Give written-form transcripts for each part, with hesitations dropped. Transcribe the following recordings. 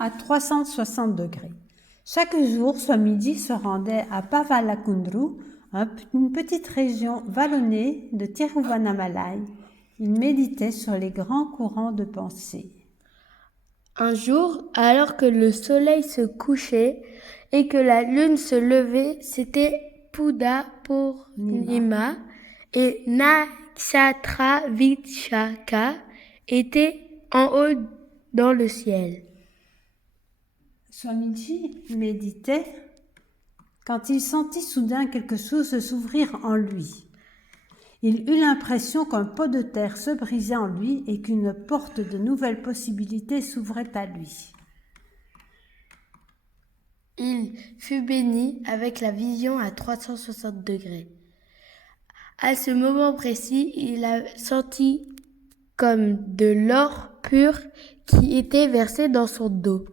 à 360 degrés. Chaque jour, Swamiji se rendait à Pavalakundru, une petite région vallonnée de Tiruvannamalai. Il méditait sur les grands courants de pensée. Un jour, alors que le soleil se couchait et que la lune se levait, c'était Buddha Purnima et Nakshatra Vichaka étaient en haut dans le ciel. Swamiji méditait quand il sentit soudain quelque chose s'ouvrir en lui. Il eut l'impression qu'un pot de terre se brisait en lui et qu'une porte de nouvelles possibilités s'ouvrait à lui. Il fut béni avec la vision à 360 degrés. À ce moment précis, il a senti comme de l'or pur qui était versé dans son dos.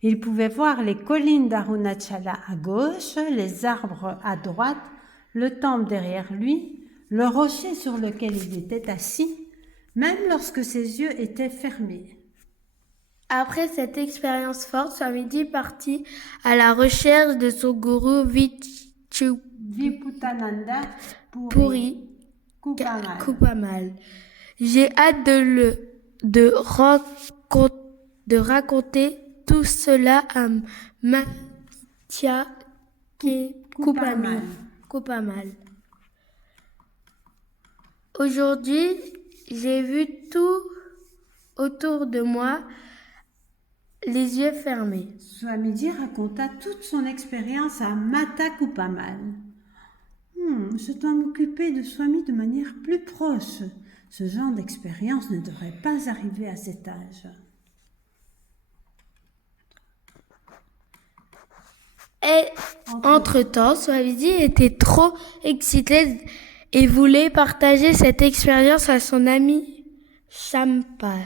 Il pouvait voir les collines d'Arunachala à gauche, les arbres à droite, le temple derrière lui, le rocher sur lequel il était assis, même lorsque ses yeux étaient fermés. Après cette expérience forte, Swamiji partit à la recherche de son gourou Viputananda Puri Kupamal. J'ai hâte de raconter tout cela à Matya Kupamal. Aujourd'hui, j'ai vu tout autour de moi, les yeux fermés. Swamiji raconta toute son expérience à Mata Kupamal. Je dois m'occuper de Swami de manière plus proche. Ce genre d'expérience ne devrait pas arriver à cet âge. Et entre-temps, Swamiji était trop excité et voulait partager cette expérience à son ami Champa.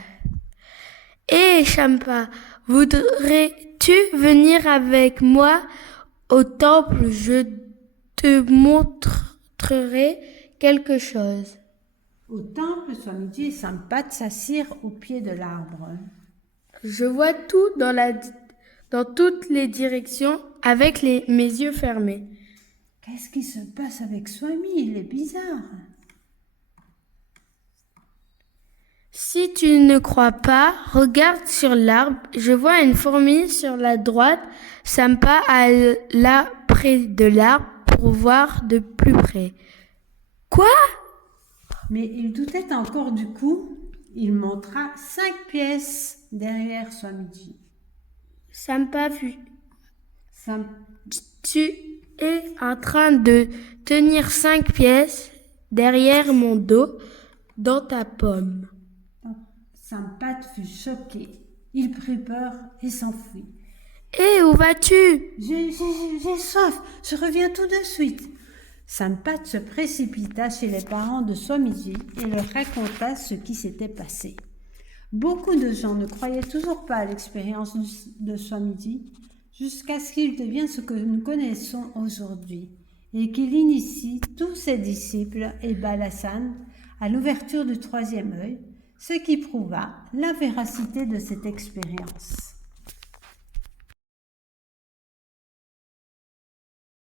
Hé Champa, voudrais-tu venir avec moi au temple? Je te montrerai quelque chose. Au temple, Swamiji et Sampat s'assirent au pied de l'arbre. Je vois tout dans toutes les directions avec mes yeux fermés. Qu'est-ce qui se passe avec Swami? Il est bizarre. Si tu ne crois pas, regarde sur l'arbre. Je vois une fourmi sur la droite. Sampa alla près de l'arbre pour voir de plus près. Quoi? Mais il doutait encore du coup. Il montra 5 pièces derrière Swamiji. Sampa fut. Tu es en train de tenir 5 pièces derrière mon dos dans ta paume. Sampat fut choqué. Il prit peur et s'enfuit. Hé, où vas-tu? J'ai soif, je reviens tout de suite. Sampat se précipita chez les parents de Swamiji et leur raconta ce qui s'était passé. Beaucoup de gens ne croyaient toujours pas à l'expérience de Swamiji jusqu'à ce qu'il devienne ce que nous connaissons aujourd'hui et qu'il initie tous ses disciples et Balasan à l'ouverture du troisième œil, ce qui prouva la véracité de cette expérience.